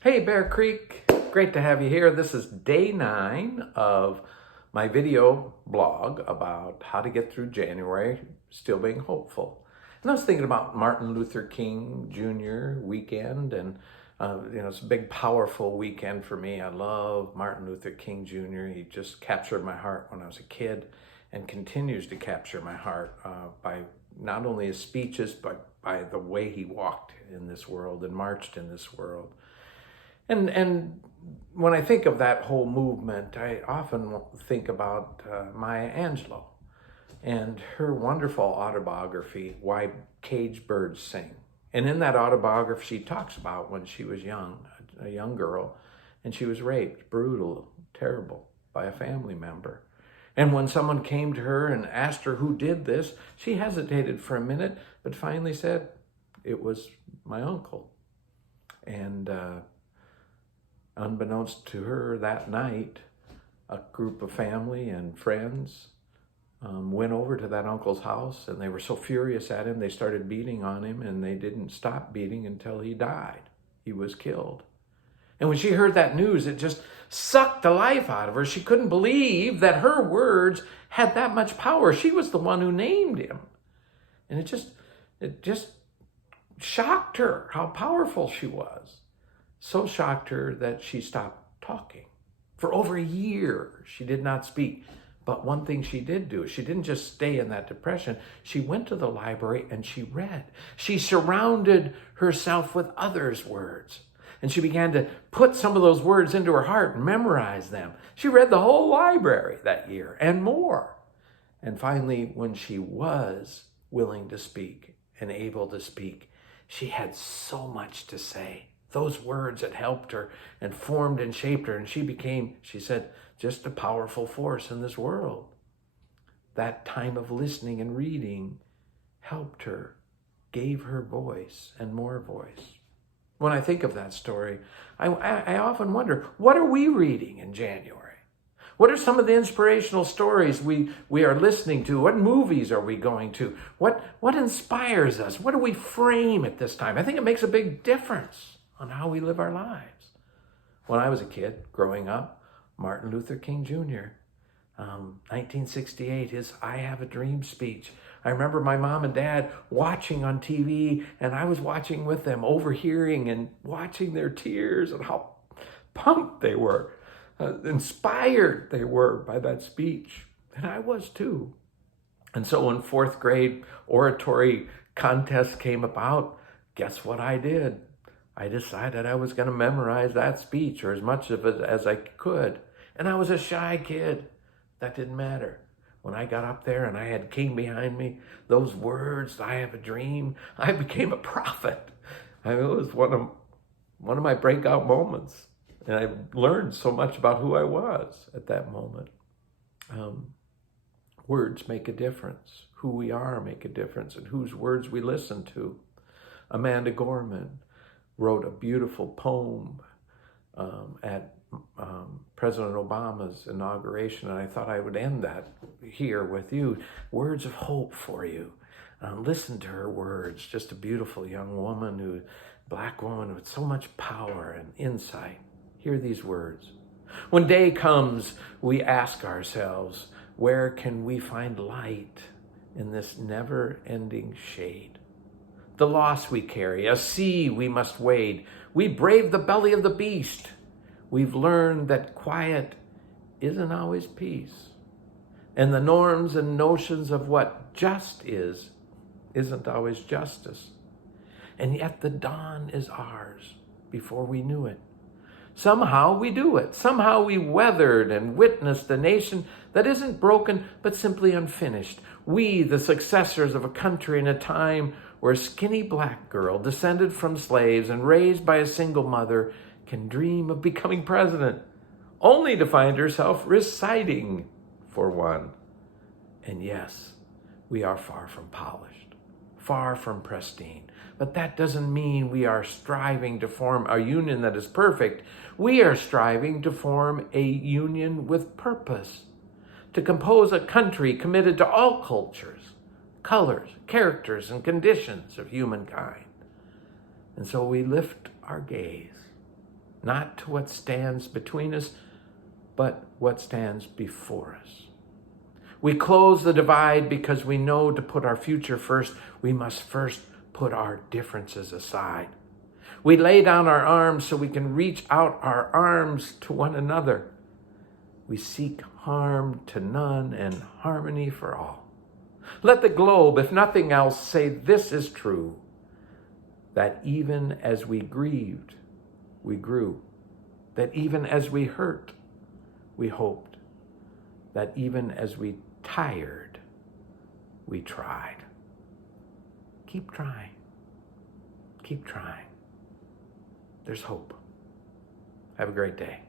Hey Bear Creek, great to have you here. This is day 9 of my video blog about how to get through January still being hopeful. And I was thinking about Martin Luther King Jr. weekend, and it's a big, powerful weekend for me. I love Martin Luther King Jr. He just captured my heart when I was a kid and continues to capture my heart by not only his speeches, but by the way he walked in this world and marched in this world. And when I think of that whole movement, I often think about Maya Angelou and her wonderful autobiography, Why Caged Birds Sing. And in that autobiography, she talks about when she was young, a young girl, and she was raped, brutal, terrible, by a family member. And when someone came to her and asked her who did this, she hesitated for a minute, but finally said, it was my uncle. And unbeknownst to her that night, a group of family and friends went over to that uncle's house, and they were so furious at him, they started beating on him, and they didn't stop beating until he died. He was killed. And when she heard that news, it just sucked the life out of her. She couldn't believe that her words had that much power. She was the one who named him. And it just shocked her how powerful she was. So shocked her that she stopped talking. For over a year, she did not speak. But one thing she did do, she didn't just stay in that depression. She went to the library and she read. She surrounded herself with others' words. And she began to put some of those words into her heart and memorize them. She read the whole library that year and more. And finally, when she was willing to speak and able to speak, she had so much to say. Those words had helped her and formed and shaped her. And she became, she said, just a powerful force in this world. That time of listening and reading helped her, gave her voice and more voice. When I think of that story, I often wonder, what are we reading in January? What are some of the inspirational stories we are listening to? What movies are we going to? What inspires us? What do we frame at this time? I think it makes a big difference on how we live our lives. When I was a kid growing up, Martin Luther King Jr., 1968, his I Have a Dream speech. I remember my mom and dad watching on TV, and I was watching with them, overhearing and watching their tears and how pumped they were, inspired they were by that speech. And I was too. And so when 4th grade oratory contest came about, guess what I did? I decided I was going to memorize that speech, or as much of it as I could. And I was a shy kid. That didn't matter. When I got up there and I had King behind me, those words, I have a dream, I became a prophet. I mean, it was one of my breakout moments. And I learned so much about who I was at that moment. Words make a difference. Who we are make a difference, and whose words we listen to. Amanda Gorman wrote a beautiful poem at President Obama's inauguration, and I thought I would end that here with you. Words of hope for you. Listen to her words. Just a beautiful young woman, black woman with so much power and insight. Hear these words. When day comes, we ask ourselves, where can we find light in this never-ending shade? The loss we carry, a sea we must wade. We brave the belly of the beast. We've learned that quiet isn't always peace. And the norms and notions of what just isn't always justice. And yet the dawn is ours before we knew it. Somehow we do it. Somehow we weathered and witnessed a nation that isn't broken, but simply unfinished. We, the successors of a country in a time where a skinny black girl, descended from slaves and raised by a single mother, can dream of becoming president, only to find herself reciting for one. And yes, we are far from polished, far from pristine. But that doesn't mean we are striving to form a union that is perfect. We are striving to form a union with purpose, to compose a country committed to all cultures, colors, characters, and conditions of humankind. And so we lift our gaze not to what stands between us, but what stands before us. We close the divide because we know to put our future first, we must first put our differences aside. We lay down our arms so we can reach out our arms to one another. We seek harm to none and harmony for all. Let the globe, if nothing else, say this is true, that even as we grieved, we grew, that even as we hurt, we hoped, that even as we tired, we tried. Keep trying. Keep trying. There's hope. Have a great day.